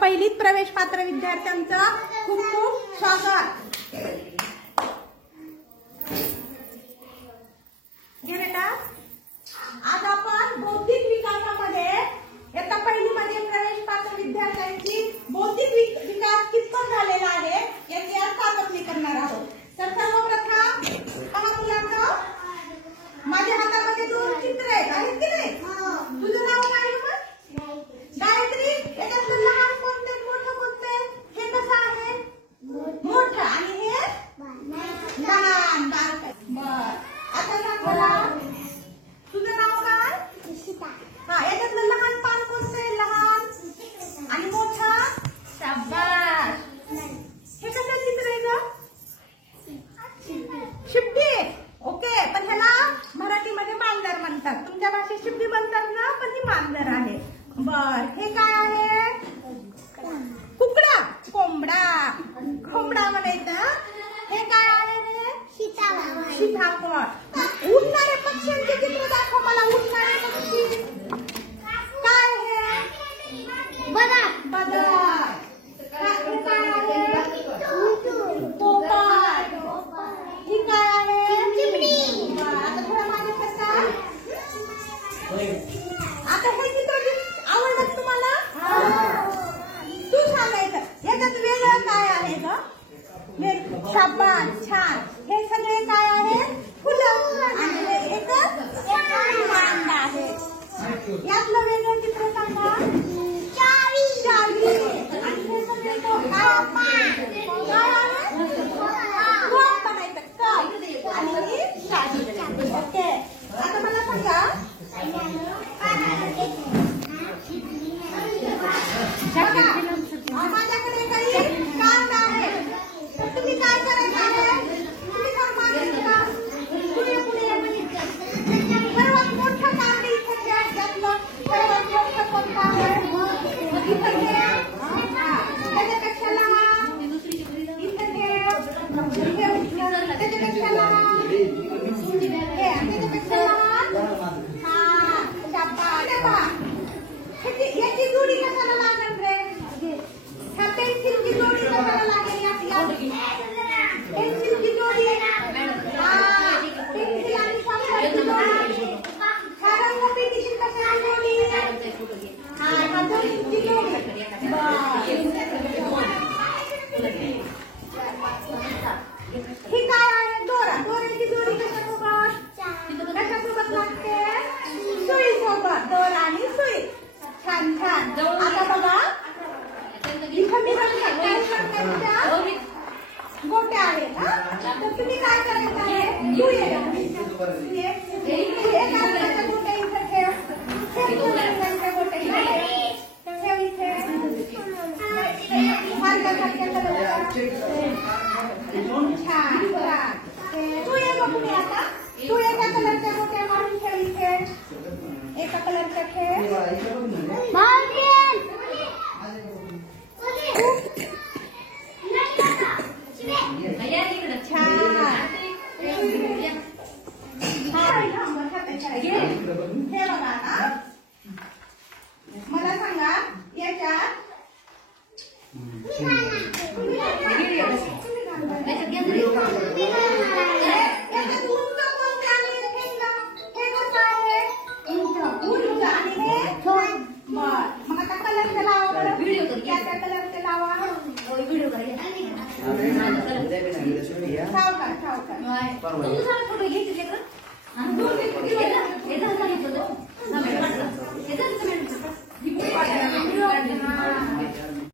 पहिलीत प्रवेश पात्र विद्यार्थ्यांचं खूप खूप स्वागत. बेटा, आज आपण बौद्धिक विकासामध्ये इयत्ता पहिलीमध्ये प्रवेश पात्र विद्यार्थ्यांची बौद्धिक विकास कितपत झालेला आहे याची आज चाचपणी करणार आहोत. तर सर्वप्रथम पहा मुलांनो, माझ्या हातामध्ये दोन चित्र आहेत की नाही? तुझं नाव काय आहे? गायत्री. याच्यातलं लहान कोणते मोठं कोणते? हे कसं आहे? मोठं. आणि हे लहान बारकं. बर, आता सांग मला, तुझं नाव काय? हा, याच्यातलं लहान पान कोणते? लहान आणि मोठा. शाबास. हे कसं चित्र आहे ग? शिप्टी. ओके, पण ह्याला मराठीमध्ये मांजर म्हणतात. तुमच्या भाषेत शिप्टी म्हणतात ना, पण ही मांजर आहे. बर, हे काय आहे? कुकडा. कोंबडा. कोंबडा म्हणायचं. हे काय आहे रे? सीताफळ. उडणारे पक्ष्यांचे चित्र दाखव मला. उडणारे पक्षी काय आहे? बदक. बदक. हे काय आहे? पोपट. ही काय आहे? चिमणी. आता थोडं मागे सरका. आता हे चित्र आवडलं तुम्हाला? तू सांगायचं याच्यात वेगळं काय आहे ग? शाबास, छान. हे सगळे काय आहे? फुलं. आणि हे एकच कांदा आहे. यातलं वेगळं चित्र सांगा. चावी. आणि हे सगळे काय आहे? कप बनायचं. कप आणि चावी. ओके, आता मला सांगा, माझ्याकडे काही कांदा आहे. तुम्ही काय करायचं आहे? तुम्ही सर्वात मोठं कांदा इथे घ्या. त्यातलं सर्वात मोठं कोणतं आहे? इथे घ्या. त्याच्यापेक्षा लहान इथे घ्या. त्याच्यापेक्षा लहान त्याच्यापेक्षा लहान. हा, शाबास. याची जोडी कशाला लागेल रे? ह्या पेन्सिलची जोडी कशाला लागेल? पेन्सिलची जोडी. हा, पेन्सिल आणि शॉर्टकटची जोडी. ह्या रंगपेटीची कशाला जोडी? हा, ह्या दोन्हीची जोडी. ही काय आहे? दोरा. दोऱ्याची जोडी कशासोबत? कशासोबत लागते? सुई सोबत. दोरा आणि सुई. छान छान. आता बघा, इथं मी गोट्या आहेत. तर तुम्ही काय करायचं आहे? गोट्या इथं ठेव. गोट्या ठेव इथे. छान. तू ये बघून आता. तू एका कलरच्या गोट्या मारून ठेव इथे. एका कलरच्या ठेव. हे बघा ना, मला सांगा याच्यात मग आता कलरचे लावा बरं. त्या कलरचे लावा. सावकार.